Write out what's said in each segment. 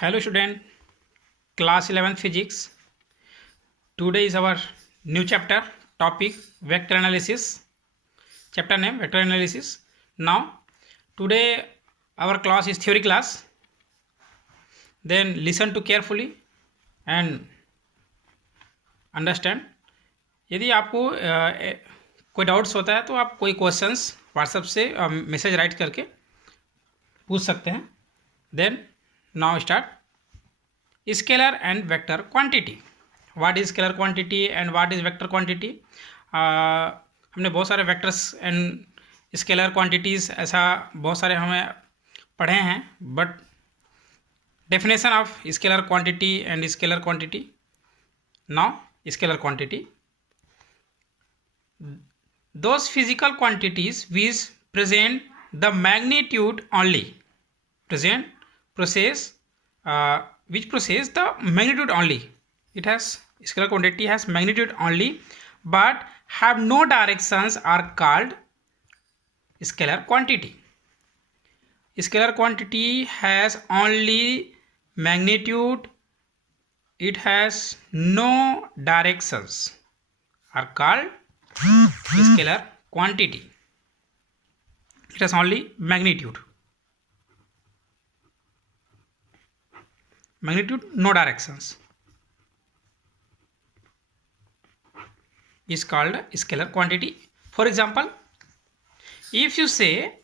Hello student, class 11th physics. Today is our new chapter, topic vector analysis. Chapter name vector analysis. Now today our class is theory class. Then listen to carefully and understand. यदि आपको कोई doubts होता है तो आप कोई questions WhatsApp से message write करके पूछ सकते हैं. Then now start. Scalar and vector quantity. What is scalar quantity and what is vector quantity. हमने बहुत सारे वेक्टर्स एंड स्केलर क्वांटिटीज़ ऐसा बहुत सारे हमें पढ़े हैं, but definition of scalar quantity and scalar quantity. Now scalar quantity, those physical quantities which present the magnitude only, which process the magnitude only. It has scalar quantity has magnitude only but have no directions are called scalar quantity. Scalar quantity has only magnitude, it has no directions are called scalar quantity. It has only magnitude, no directions, is called scalar quantity. For example, if you say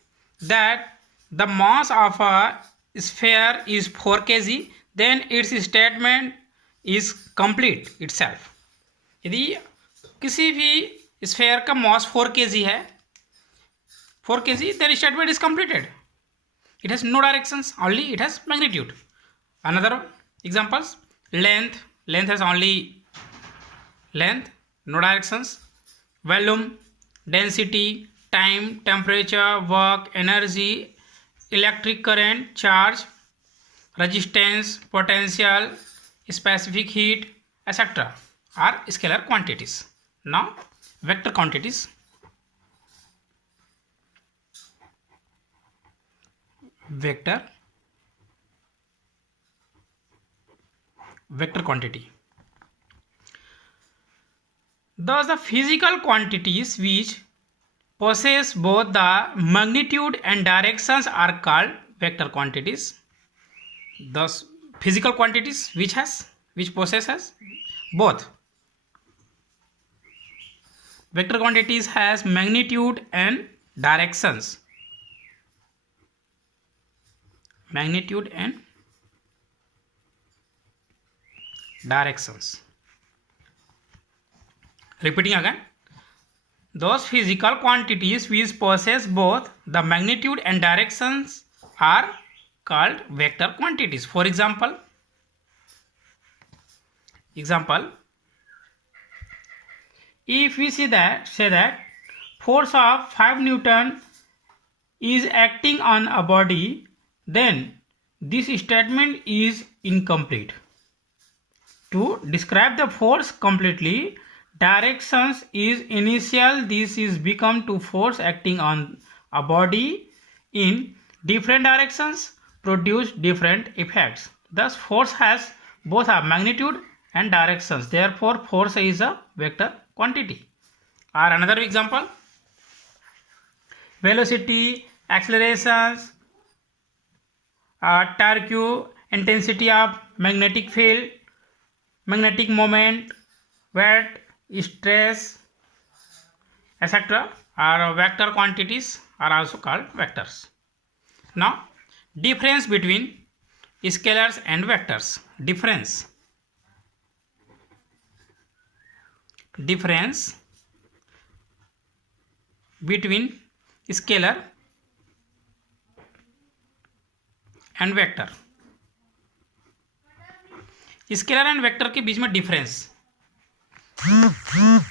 that the mass of a sphere is 4 kg, then its statement is complete itself. यदि किसी भी sphere का मास 4 kg है, 4 kg, then statement is completed. It has no directions, only it has magnitude. Another examples, length has only length, no directions. Volume, density, time, temperature, work, energy, electric current, charge, resistance, potential, specific heat, etc. are scalar quantities. Now vector quantities. Vector quantity. Thus the physical quantities which possess both the magnitude and directions are called vector quantities. Thus physical quantities which possesses both. Vector quantities has magnitude and directions. Magnitude and directions. Repeating again. Those physical quantities which possess both the magnitude and directions are called vector quantities. For example, if we say that force of 5 Newton is acting on a body, then this statement is incomplete. To describe the force completely, directions is initial. This is become to force acting on a body in different directions produce different effects. Thus force has both a magnitude and directions. Therefore force is a vector quantity. Or another example, velocity, accelerations, torque, intensity of magnetic field, magnetic moment, weight, stress, etc. are vector quantities, are also called vectors. Now difference between scalars and vectors. Difference between scalar and vector. Scalar and vector के बीच में difference.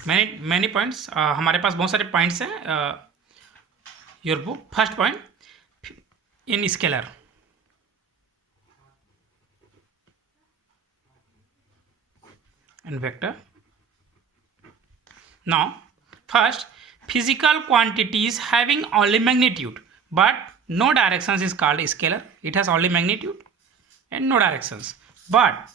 Many points, हमारे पास बहुत सारे points हैं your book. First point in scalar. And vector. Now first, physical quantities having only magnitude but no directions is called scalar. It has only magnitude and no directions. But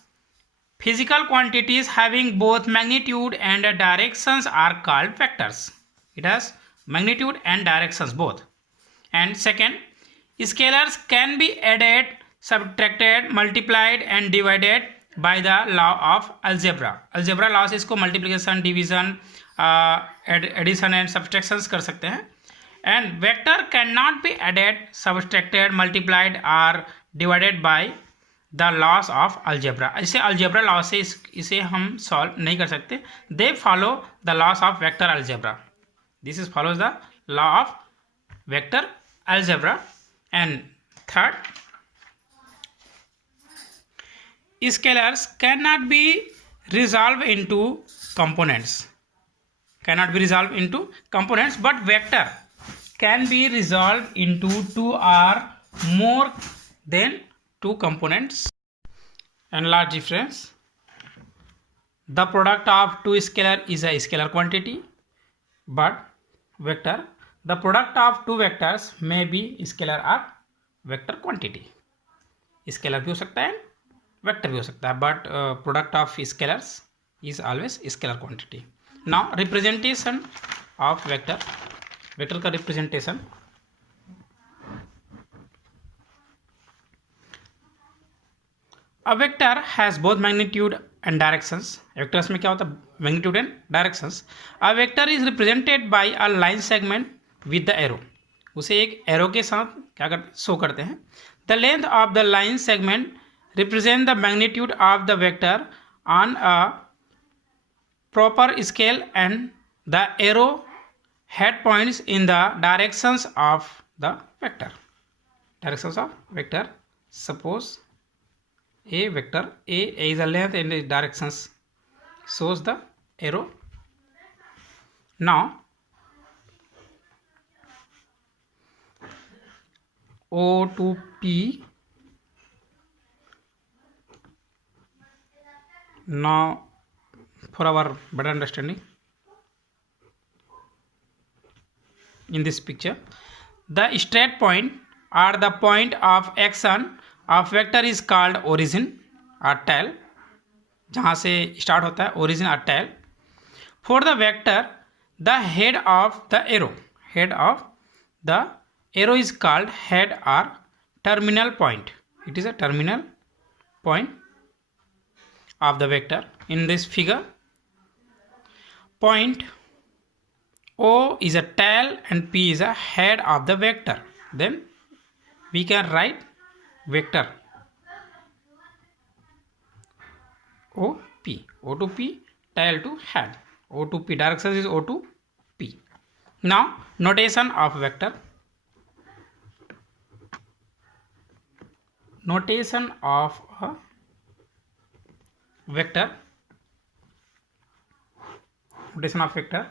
physical quantities having both magnitude and directions are called vectors. It has magnitude and directions both. And second, scalars can be added, subtracted, multiplied and divided by the law of algebra. Algebra law से इसको multiplication, division, addition and subtractions कर सकते हैं. And vector cannot be added, subtracted, multiplied or divided by the laws of algebra. इसे algebra law से इसे हम solve नहीं कर सकते. They follow the laws of vector algebra. This is follows the law of vector algebra. And third, scalars cannot be resolved into components. Cannot be resolved into components, but vector can be resolved into two or more than two components. And last difference, the product of two scalar is a scalar quantity, but vector, the product of two vectors may be scalar or vector quantity. Scalar भी हो सकता है, vector भी हो सकता है, but product of scalars is always scalar quantity. Now representation of vector. Vector का representation. A vector has both magnitude and directions. Vectors में क्या होता है? Magnitude and directions. A vector is represented by a line segment with the arrow. उसे एक arrow के साथ क्या करते, शो करते हैं. The length of the line segment represent the magnitude of the vector on a proper scale and the arrow head points in the directions of the vector. Directions of vector. Suppose a vector a is the length and the directions shows the arrow. Now O to P. Now for our better understanding, in this picture, the straight point or the point of action of vector is called origin or tail. जहाँ से start होता है origin or tail. For the vector, the head of the arrow is called head or terminal point. It is a terminal point of the vector. In this figure, point O is a tail and P is a head of the vector. Then we can write vector OP. O to P, tail to head. O to P, direction is O to P. Now notation of vector. Notation of a vector. Notation of vector.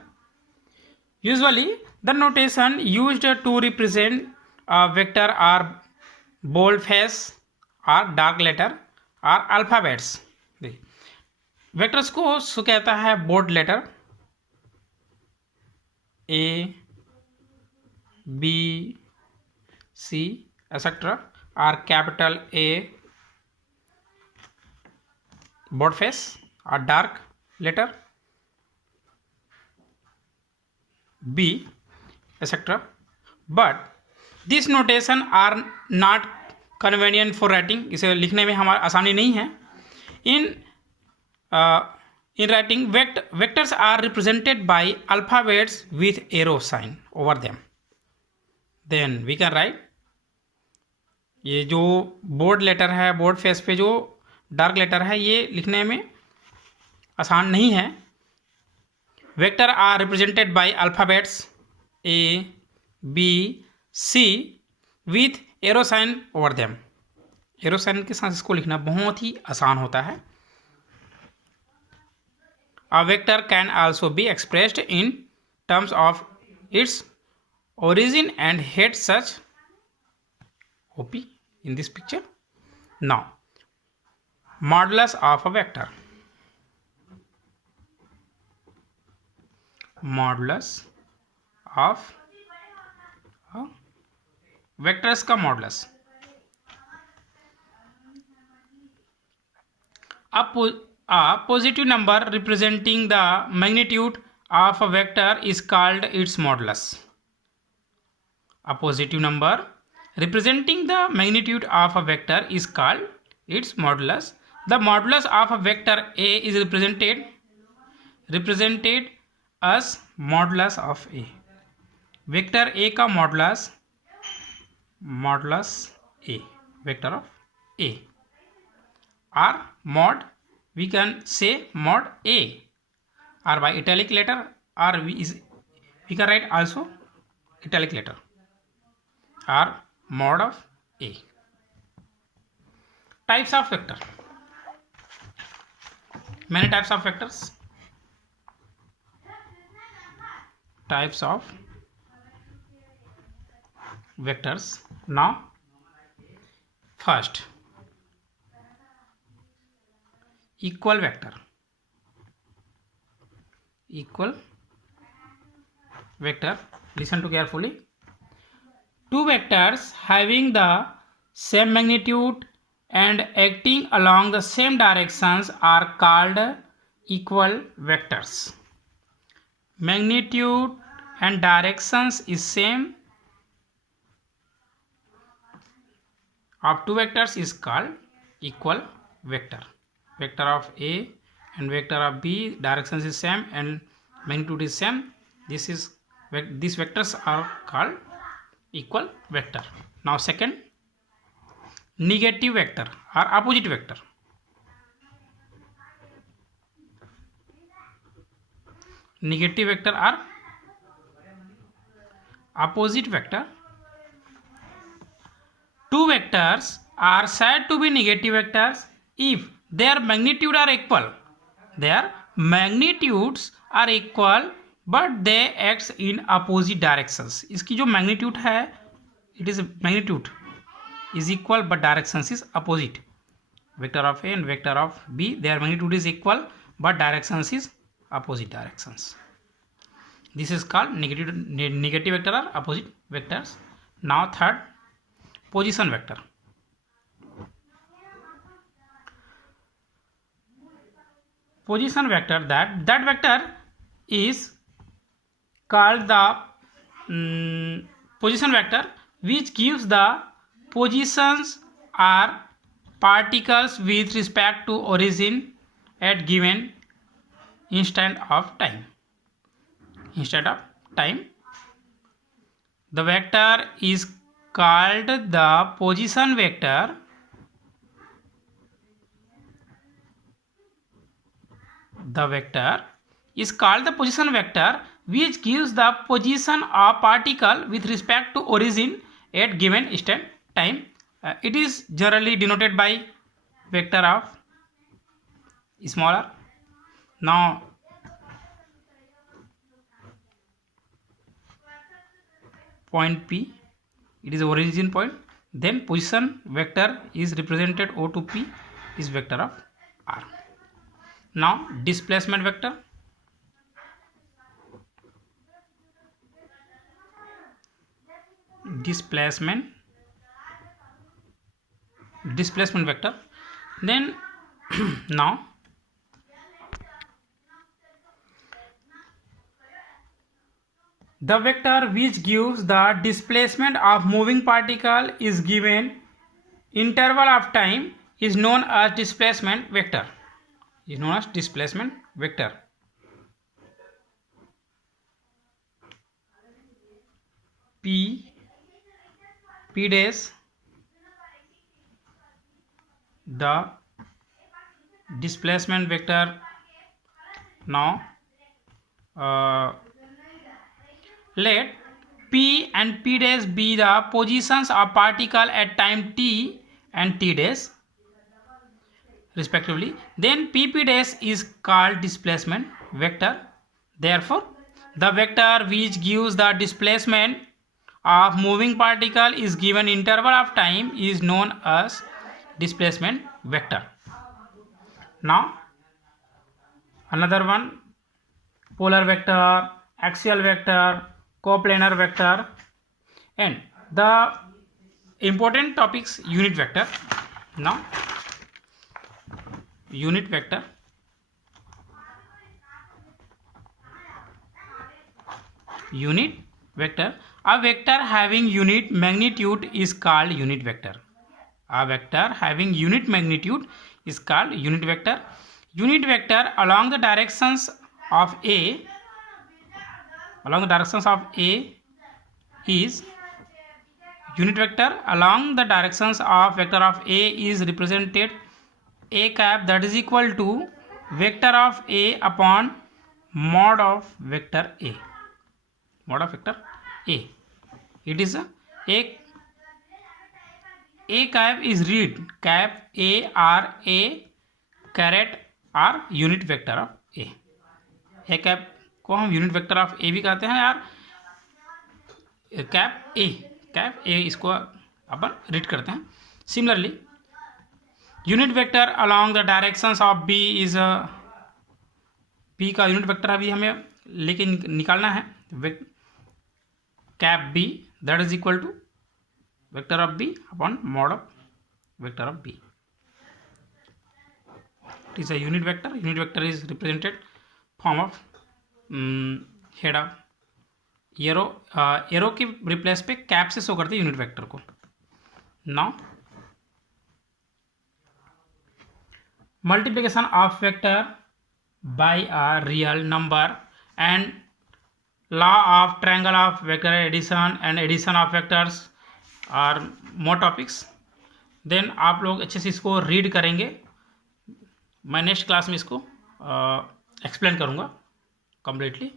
Usually the notation used to represent a vector are bold face or dark letter or alphabets. Vectors को कहता है bold letter A, B, C etc. or capital A bold face or dark letter B etc. But this notation are not convenient for writing. इसे लिखने में हमारा आसानी नहीं है. In writing, vectors are represented by alphabets with arrow sign over them. Then we can write, ये जो board letter है, बोर्ड फेस पे जो डार्क लेटर है, ये लिखने में आसान नहीं है. Vector are represented by alphabets A, B, C with arrow sign over them. Arrow sign के साथ इसको लिखना बहुत ही आसान होता है. A vector can also be expressed in terms of its origin and head, such OP in this picture. Now, modulus of a vector. Modulus of a vectors का modulus. A positive number representing the magnitude of a vector is called its modulus. A positive number representing the magnitude of a vector is called its modulus. The modulus of a vector A is represented as modulus of A. Vector A का modulus A, vector of A, or mod, we can say mod A, or by italic letter, or we can write also italic letter, or mod of A. Types of vector. Many types of vectors. Types of vectors. Now, first, equal vector. Equal vector. Listen to carefully. Two vectors having the same magnitude and acting along the same directions are called equal vectors. Magnitude and directions is same of two vectors is called equal vector. Vector of A and vector of B, directions is same and magnitude is same. These vectors are called equal vector. Now second, negative vector or opposite vector. Negative vector or opposite vector. Two vectors are said to be negative vectors if their magnitude are equal. Their magnitudes are equal but they act in opposite directions. इसकी जो magnitude है, it is magnitude is equal but directions is opposite. Vector of A and vector of B, their magnitude is equal but directions is opposite directions. This is called negative vector or opposite vectors. Now third, position vector. Position vector, that vector is called the position vector which gives the positions or particles with respect to origin at given instant of time. The vector is called the position vector which gives the position of particle with respect to origin at given instant time. It is generally denoted by vector of smaller. Now point P, it is origin point, then position vector is represented O to P is vector of R. Now displacement vector. Displacement vector. Then now the vector which gives the displacement of moving particle is given interval of time is known as displacement vector. P dash, the displacement vector. Now let P and P dash be the positions of particle at time t and t dash respectively. Then P dash is called displacement vector. Therefore, the vector which gives the displacement of moving particle is given interval of time is known as displacement vector. Now another one, polar vector, axial vector, coplanar vector, and the important topics unit vector. Now unit vector. Unit vector. A vector having unit magnitude is called unit vector. A vector having unit magnitude is called unit vector. Unit vector along the directions of A. Along the directions of A is unit vector. Along the directions of vector of A is represented A cap, that is equal to vector of A upon mod of vector A. Mod of vector A. It is A cap is read cap A or A caret or unit vector of A. A cap को हम unit vector of ए भी कहते हैं यार. Cap A इसको अपन read करते हैं. Similarly unit vector along the directions of b is b का यूनिट वेक्टर अभी हमें लेके निकालना है. Cap b that is equal to vector of b upon mod of vector of b. It is a unit vector. Unit vector is represented form of head of arrow. Arrow की replace पे cap से show करते हैं unit vector को. Now multiplication of vector by a real number and law of triangle of vector addition and addition of vectors are more topics. Then आप लोग अच्छे से इसको रीड करेंगे. मैं नेक्स्ट क्लास में इसको एक्सप्लेन करूँगा completely.